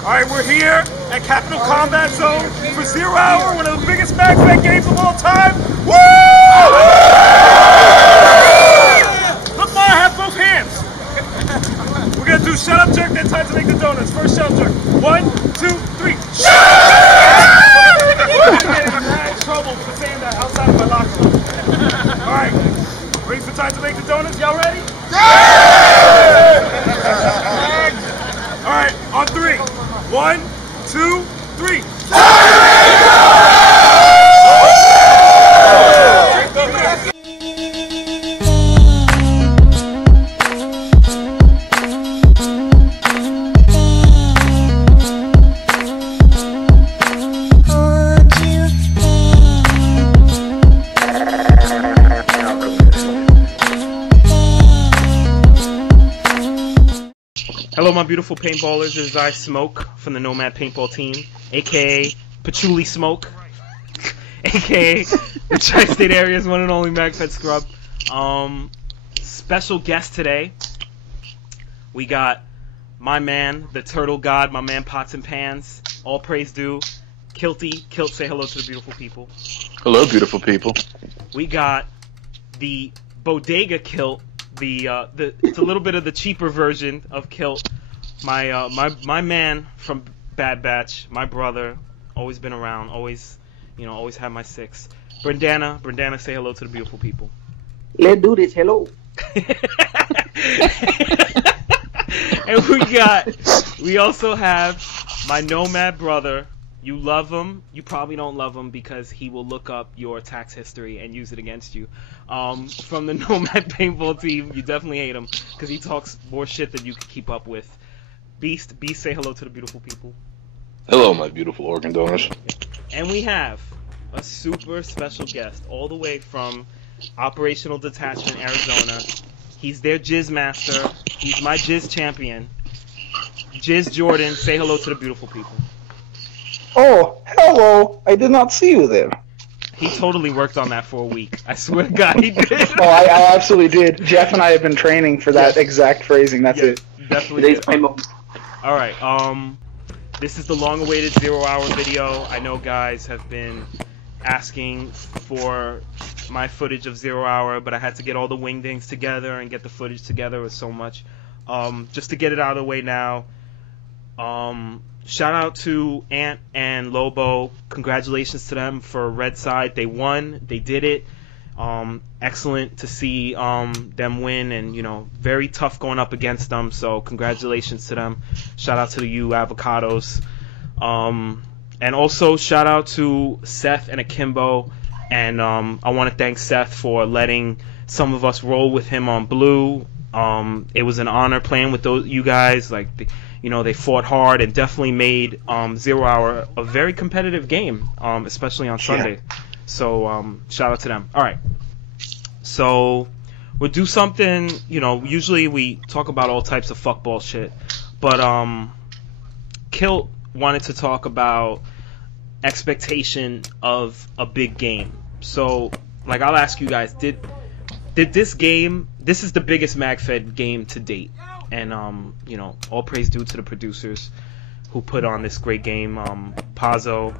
Alright, we're here at Capital Combat Zone for 0 Hour, one of the biggest MFOG games of all time. Woo! Look, Ma, I have both hands. We're gonna do shut up, jerk, then time to make the donuts. First shut up, jerk. 1, 2, 3. Shut up! I'm getting in mad trouble for saying that outside of my locker room. Alright, ready for time to make the donuts? Y'all ready? Yeah! Alright, on 3. 1, 2, 3. Hello, my beautiful paintballers. This is I Smoke from the Nomad paintball team, aka Patchouli Smoke, aka the Tri-State Area's one and only MFOG scrub. Special guest today. We got my man, the Turtle God, my man Pots and Pans. All praise due. Kilty. Kilt, say hello to the beautiful people. Hello, beautiful people. We got the Bodega Kilt. It's a little bit of the cheaper version of Kilt. My man from Bad Batch, my brother, always been around, always had my 6. Brendana, say hello to the beautiful people. Let's do this. Hello. And we also have my Nomad brother. You love him. You probably don't love him because he will look up your tax history and use it against you. From the Nomad paintball team, you definitely hate him because he talks more shit than you can keep up with. Beast, say hello to the beautiful people. Hello, my beautiful organ donors. And we have a super special guest all the way from Operational Detachment, Arizona. He's their Jizzmaster. He's my Jizz champion. Jizz Jordan, say hello to the beautiful people. Oh, hello. I did not see you there. He totally worked on that for a week. I swear to God, he did. Oh, I absolutely did. Jeff and I have been training for that exact phrasing. That's it. Definitely. All right. This is the long-awaited 0 Hour video. I know guys have been asking for my footage of 0 Hour, but I had to get all the wingdings together and get the footage together with so much. Just to get it out of the way now. Shout out to Ant and Lobo. Congratulations to them for Red Side. They won. They did it. Excellent to see them win, and very tough going up against them. So congratulations to them. Shout out to you avocados. And also shout out to Seth and Akimbo. And I want to thank Seth for letting some of us roll with him on Blue. It was an honor playing with you guys. Like, they fought hard and definitely made 0 Hour a very competitive game, especially on Sunday. Yeah. So shout out to them. All right. So we'll do something. Usually we talk about all types of fuckball shit, but Kilt wanted to talk about expectation of a big game. So, like, I'll ask you guys: Did this game? This is the biggest MFOG game to date. And, all praise due to the producers who put on this great game, Pazzo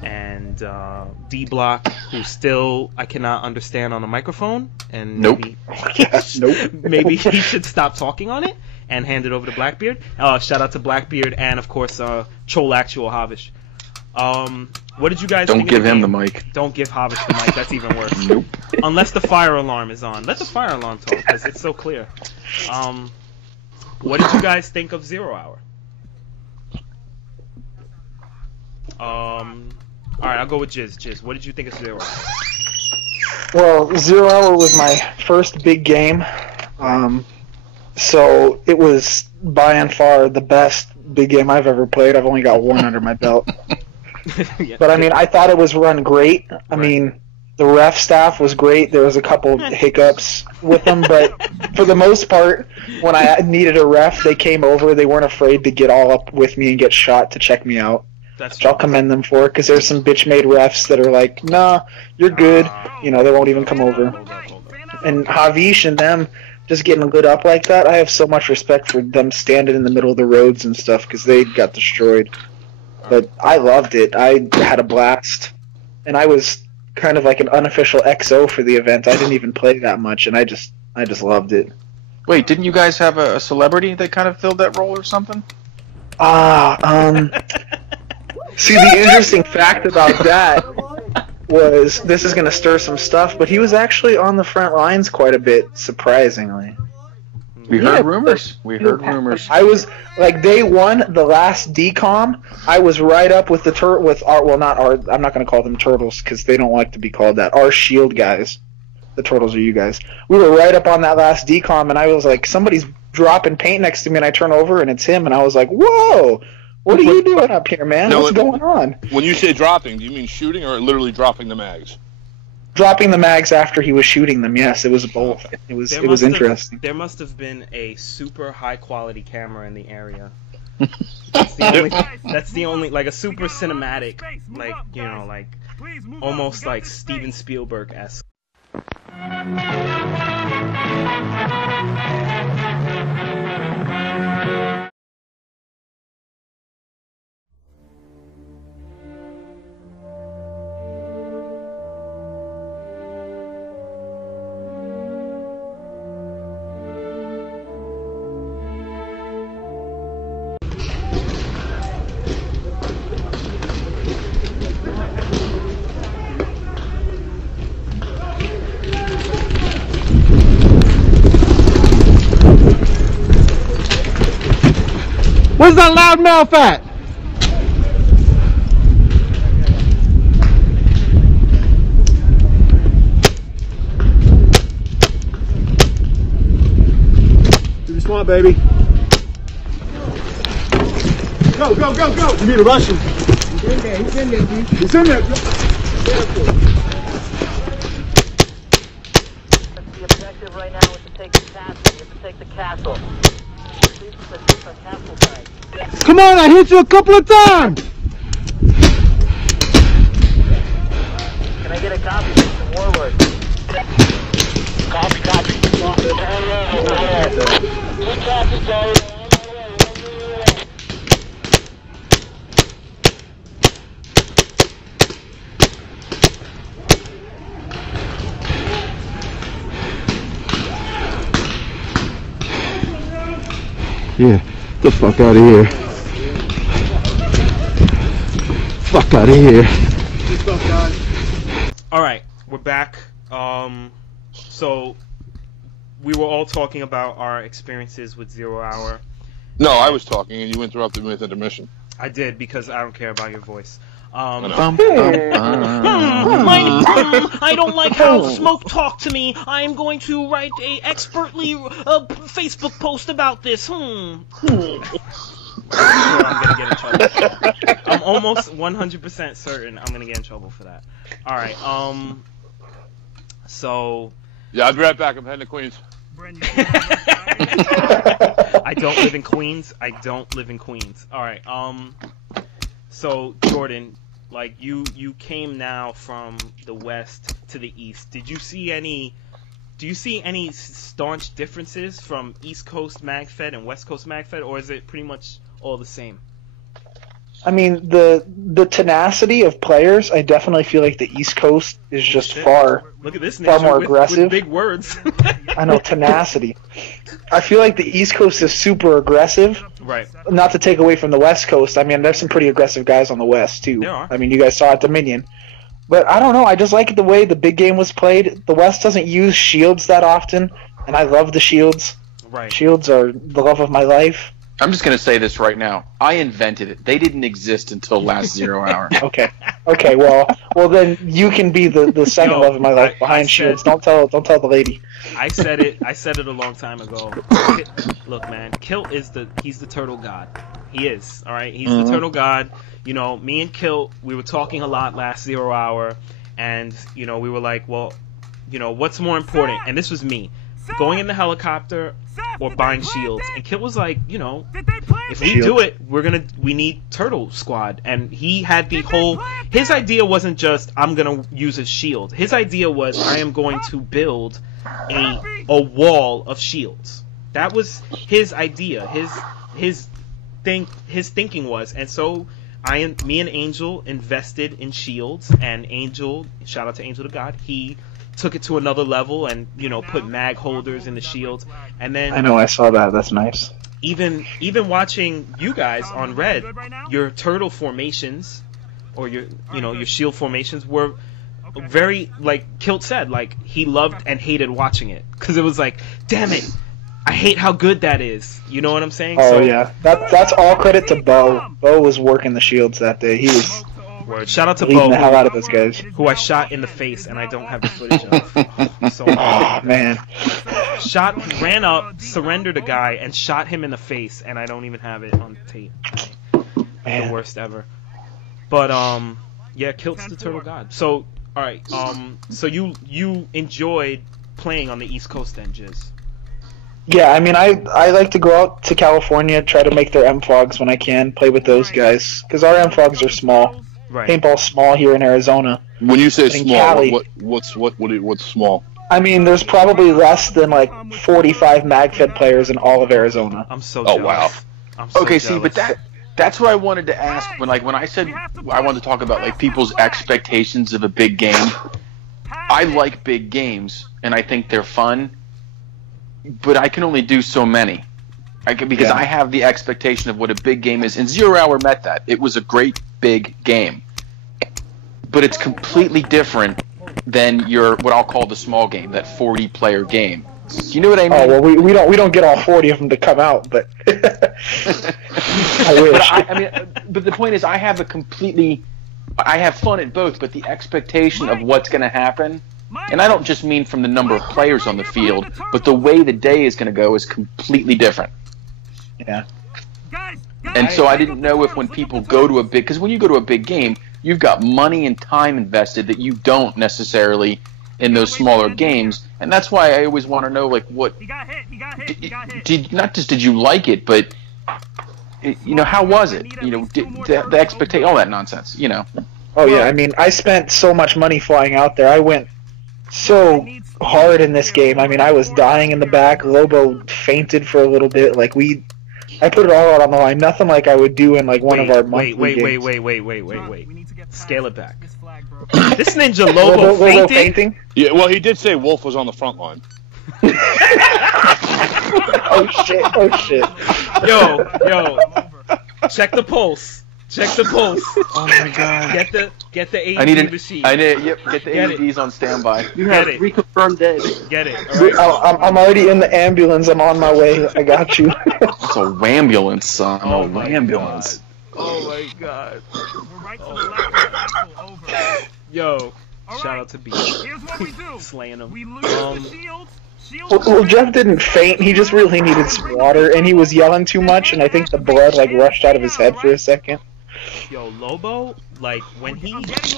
and D-Block, who still I cannot understand on the microphone. And maybe he should stop talking on it and hand it over to Blackbeard. Shout out to Blackbeard and, of course, Chol Actual Havish. What did you guys think? Don't give him the mic. Don't give Havish the mic. That's even worse. Nope. Unless the fire alarm is on. Let the fire alarm talk, because it's so clear. What did you guys think of 0 Hour? Alright, I'll go with Jizz. What did you think of 0 Hour? Well, 0 Hour was my first big game. So it was by and far the best big game I've ever played. I've only got one under my belt. Yeah. But I mean, I thought it was run great. I mean, the ref staff was great. There was a couple hiccups with them, but for the most part, when I needed a ref, they came over. They weren't afraid to get all up with me and get shot to check me out. Which I'll commend them for, because there's some bitch-made refs that are like, nah, you're good. They won't even come over. And Havish and them, just getting lit up like that. I have so much respect for them standing in the middle of the roads and stuff because they got destroyed. But I loved it. I had a blast, and I was kind of like an unofficial XO for the event. I didn't even play that much, and I just loved it. Wait, didn't you guys have a celebrity that kind of filled that role or something? See, the interesting fact about that was, this is going to stir some stuff, but he was actually on the front lines quite a bit, surprisingly. We heard rumors. We heard rumors. I was, like, day one, the last DComm, I was right up with I'm not going to call them turtles, because they don't like to be called that, our shield guys. The turtles are you guys. We were right up on that last DComm, and I was like, somebody's dropping paint next to me, and I turn over, and it's him, and I was like, whoa! What are you doing up here, man? What's going on? When you say dropping, do you mean shooting or literally dropping the mags? Dropping the mags after he was shooting them, yes, it was both. It was interesting. There must have been a super high quality camera in the area. That's the only, like, a super cinematic, like, you know, like, almost like Steven Spielberg-esque. Where's that loud mouth at? Do you smart, baby? Go, go, go, go! You need to rush him. He's in there, he's in there, dude. He's in there. Careful. The objective right now is to take the castle. You have to take the castle. Come on, I hit you a couple of times! Can I get a copy from Warlord? Copy, copy. Yeah, get the fuck out of here. Fuck out of here. Alright, we're back. So, we were all talking about our experiences with 0 Hour. No, I was talking and you interrupted me with intermission. I did, because I don't care about your voice. I don't like how Smoke talked to me. I am going to write a expertly Facebook post about this. I'm gonna get in trouble. I'm almost 100% certain I'm gonna get in trouble for that. All right. So. Yeah, I'll be right back. I'm heading to Queens. I don't live in Queens. I don't live in Queens. All right. So Jordan, like you came now from the west to the east. Do you see any staunch differences from East Coast MagFed and West Coast MagFed, or is it pretty much all the same? I mean, the tenacity of players, I definitely feel like the East Coast is just far more aggressive. With big words. I know, tenacity. I feel like the East Coast is super aggressive. Right. Not to take away from the West Coast. I mean, there's some pretty aggressive guys on the West, too. There are. I mean, you guys saw at Dominion. But I don't know, I just like the way the big game was played. The West doesn't use shields that often, and I love the shields. Right. Shields are the love of my life. I'm just going to say this right now. I invented it. They didn't exist until last 0 Hour. Okay, well then you can be the second love of my life behind shields. Don't tell the lady. I said it a long time ago. Look, man, Kilt is he's the turtle god. He is, all right. He's the turtle god. You know, me and Kilt, we were talking a lot last 0 Hour, and you know, we were like, well, you know, what's more important? And this was me, going in the helicopter or buying shields. And Kilt was like, you know, if we do it, we need Turtle Squad. And he had his idea wasn't just, I'm gonna use a shield. His idea was, I am going to build a wall of shields. That was his idea. His thinking was, and so me and Angel invested in shields, and Angel, shout out to Angel the God, he took it to another level and, you know, put mag holders in the shields. And then I know, I saw that. That's nice. Even watching you guys on Red, your turtle formations or your shield formations were very, like Kilt said, like he loved and hated watching it, because it was like, damn it, I hate how good that is. You know what I'm saying? Oh, yeah. That's all credit to Bo. Bo was working the shields that day. He was shout out to leading Bo, the hell out of those guys. who I shot in the face, and I don't have the footage of. So man. Ran up, surrendered a guy, and shot him in the face, and I don't even have it on tape. The worst ever. But yeah, Kilt's the Turtle God. So all right, so you enjoyed playing on the East Coast then, Jizz? Yeah, I mean, I like to go out to California, try to make their MFOGs when I can, play with those guys, because our MFOGs are small. Right. Paintball's small here in Arizona. When you say small, Cali, what's small? I mean, there's probably less than like 45 MagFed players in all of Arizona. I'm so Oh, jealous. wow. I'm so Okay, jealous. see, but that's what I wanted to ask when I said I wanted to talk about like people's expectations of a big game. I like big games and I think they're fun, but I can only do so many. Because I have the expectation of what a big game is, and 0 Hour met that. It was a great big game, but it's completely different than your what I'll call the small game, that 40-player game. Do you know what I mean? Oh well, we don't get all 40 of them to come out, but I wish. But the point is, I have fun at both, but the expectation of what's going to happen, and I don't just mean from the number of players on the field, but the way the day is going to go is completely different. Yeah. And so I didn't know if when people go to because when you go to a big game, you've got money and time invested that you don't necessarily in those smaller games, and that's why I always want to know, like, what did you like it, but how was it? The expectation, all that nonsense, Oh yeah, I mean, I spent so much money flying out there. I went so hard in this game. I mean, I was dying in the back. Lobo fainted for a little bit. Like I put it all out on the line. Nothing like I would do in like one of our monthly games. Wait. Scale it back. This ninja Lobo fainting? Yeah, well, he did say Wolf was on the front line. Oh shit. Yo. Check the pulse. Oh my god. Get the AED machine. Get the AEDs on standby. You have reconfirmed dead. Get it. All right. I'm already in the ambulance. I'm on my way. I got you. It's a wambulance, son. Oh a wambulance. Oh my god. Yo, shout out to B. Slaying him. Well, Jeff didn't faint. He just really needed some water, and he was yelling too much, and I think the blood rushed out of his head for a second. Yo, Lobo, when he gets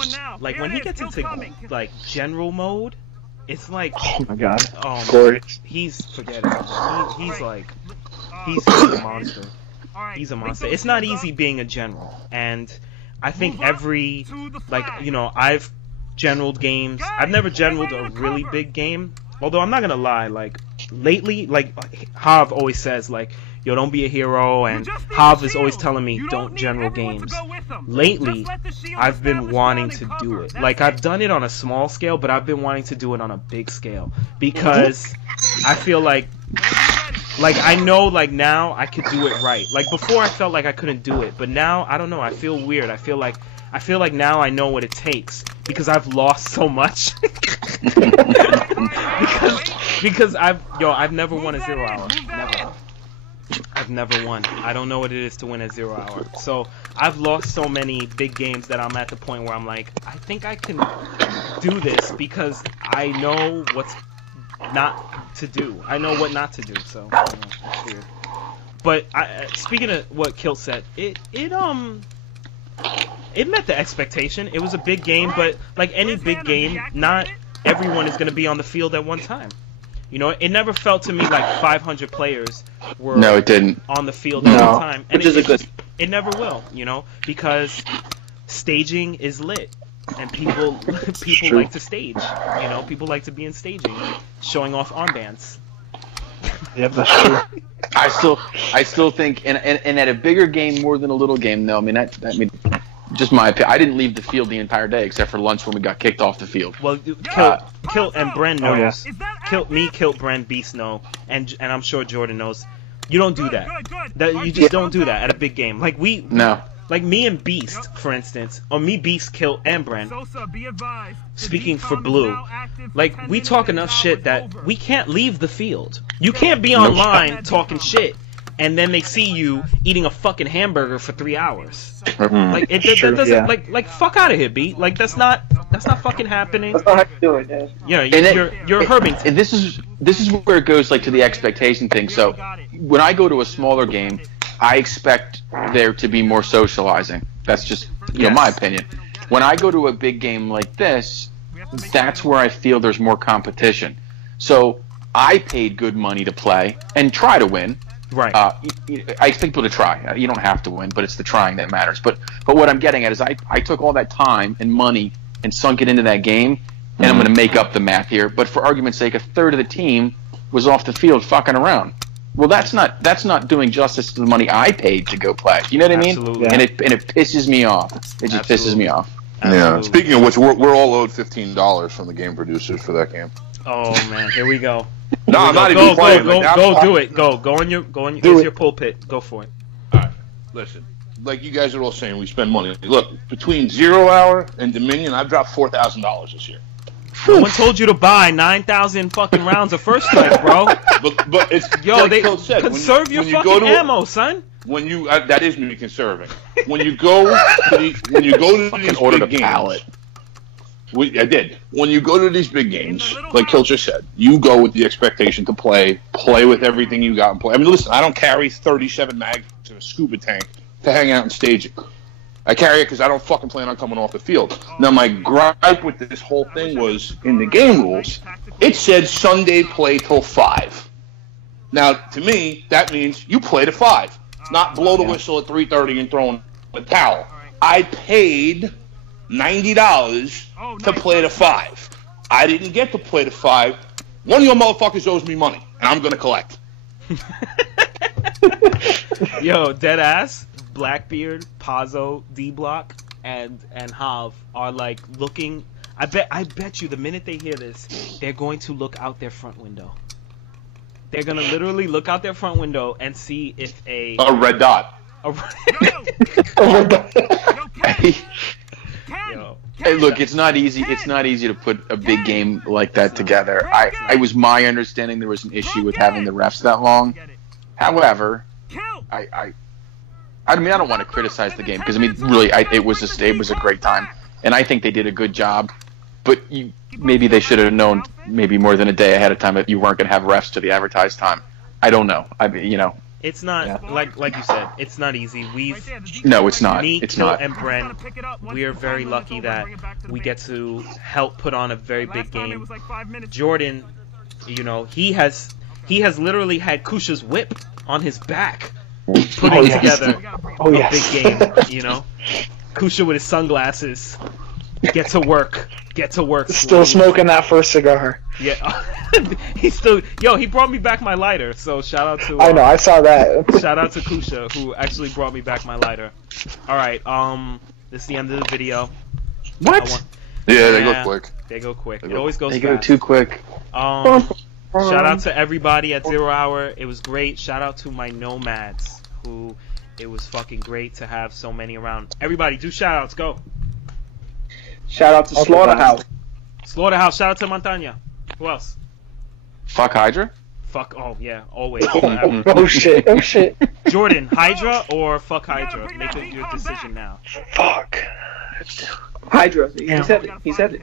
into general mode, it's like, oh my god, glorious. Forget it. He's a monster. He's a monster. It's not easy being a general, and I think I've generaled games. I've never generaled a really big game. Although I'm not gonna lie, lately, Hav always says, yo, don't be a hero, and Hav is always telling me, don't general games. Lately, I've been wanting to do it. I've done it on a small scale, but I've been wanting to do it on a big scale. Because I feel like I know, now I could do it right. Before I felt like I couldn't do it, but now, I don't know, I feel weird. I feel like now I know what it takes, because I've lost so much. because I've never won a 0 Hour. Never. I've never won. I don't know what it is to win a 0 Hour. So I've lost so many big games that I'm at the point where I'm like, I think I can do this because I know what's not to do. I know what not to do. So it's weird. But speaking of what Kilt said, it met the expectation. It was a big game, but like any big game, not everyone is going to be on the field at one time. It never felt to me like 500 players were it didn't. on the field at one time. And which is a good. It never will, because staging is lit. and people like to stage. You know, people like to be in staging, showing off armbands. Yep, that's true. I still think, and at a bigger game more than a little game, though. I mean, that just my opinion. I didn't leave the field the entire day except for lunch when we got kicked off the field. Well, Kilt and Bren knows. Kilt, Bren, Beast know, and I'm sure Jordan knows. You don't do that. You just don't do that at a big game. Like No. Like me and Beast, for instance, or me, Beast, Kilt, and Bren. Speaking for Blue, like we talk enough shit that we can't leave the field. You can't be online talking shit, and then they see you eating a fucking hamburger for 3 hours. Like that doesn't like fuck out of here, B. Like that's not fucking happening. That's not how you do it, Dad. Yeah, you're Herbington. And this is where it goes like to the expectation thing. So when I go to a smaller game, I expect there to be more socializing. That's just you know my opinion. When I go to a big game like this, that's where I feel there's more competition. So I paid good money to play and try to win. Right. I expect people to try. You don't have to win, but it's the trying that matters. But what I'm getting at is I took all that time and money and sunk it into that game, and I'm going to make up the math here. But for argument's sake, a third of the team was off the field fucking around. Well, that's not doing justice to the money I paid to go play. You know what I mean? Absolutely. And it pisses me off. It just pisses me off. Yeah. Absolutely. Speaking of which, we're all owed $15 from the game producers for that game. Oh man, here we go. No, I'm not even playing. Go do it. Go on your here's your pulpit. Go for it. All right, listen. Like you guys are all saying, we spend money. Look, between 0 Hour and Dominion, I've dropped $4,000 this year. No one told you to buy 9,000 fucking rounds of First Strike, bro. But it's Yo, like they Kilt said, conserve your when you fucking go to ammo, son. When you that is me conserving. When you go to these ordered big a games, pallet. I did. When you go to these big games, like Kilt just said, you go with the expectation to play with everything you got and play. I mean, listen, I don't carry 37 mags in a scuba tank to hang out and stage it. I carry it because I don't fucking plan on coming off the field. Now, my gripe with this whole thing was, in the game rules, it said Sunday play till 5. Now, to me, that means you play to 5, not blow the whistle at 3:30 and throw in the towel. I paid $90 to play to 5. I didn't get to play to 5. One of your motherfuckers owes me money, and I'm going to collect. Yo, deadass, Blackbeard, Pazzo, D-Block, and Hav are like looking. I bet you the minute they hear this, they're going to look out their front window. They're gonna literally look out their front window and see if a red dot. Yo. Hey, look, it's not easy. It's not easy to put a big game like that together. I was my understanding there was an issue with having the refs that long. However, I mean I don't want to criticize the game because I mean really it was a great time and I think they did a good job. But maybe they should have known maybe more than a day ahead of time that you weren't going to have refs to the advertised time. I don't know. I mean, you know. It's not like you said. It's not easy. No, it's not. Me, it's Kilt, not. and Bren, we are very lucky that we get to help put on a very big game. Jordan, you know, he has literally had Kusha's whip on his back, putting together a big game. You know, Kusha with his sunglasses. Get to work. Still smoking that first cigar. Yeah, he brought me back my lighter. So shout out to. I know, I saw that. Shout out to Kusha who actually brought me back my lighter. All right, this is the end of the video. What? Yeah, they go quick. They go quick. It always goes. They fast. go too quick. Shout out to everybody at 0 Hour. It was great. Shout out to my Nomads who. It was fucking great to have so many around. Everybody, do shout outs. Go. Shout out to Slaughterhouse. Slaughterhouse. Shout out to Montagna. Who else? Fuck Hydra? Fuck. Oh, yeah. Always. Oh, shit. Oh, shit. Jordan, Hydra or fuck Hydra? Make your decision now. Fuck. Hydra. He said it.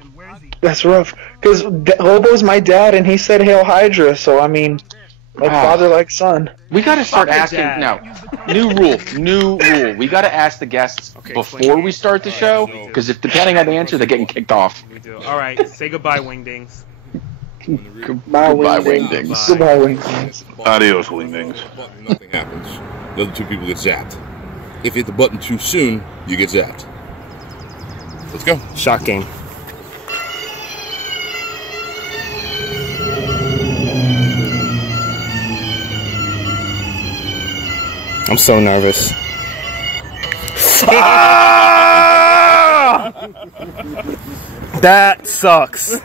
That's rough. Because Lobo's my dad, and he said Hail Hydra, so, I mean, like father, like son. We gotta start asking now. New rule. We gotta ask the guests before we start the show, because if depending on the answer, they're getting kicked off. We do. All right, say goodbye, Wingdings. Goodbye, Wingdings. Goodbye, Wingdings. Adios, Wingdings. Nothing happens. The other two people get zapped. If you hit the button too soon, you get zapped. Let's go. Shot game. I'm so nervous. Ah! That sucks.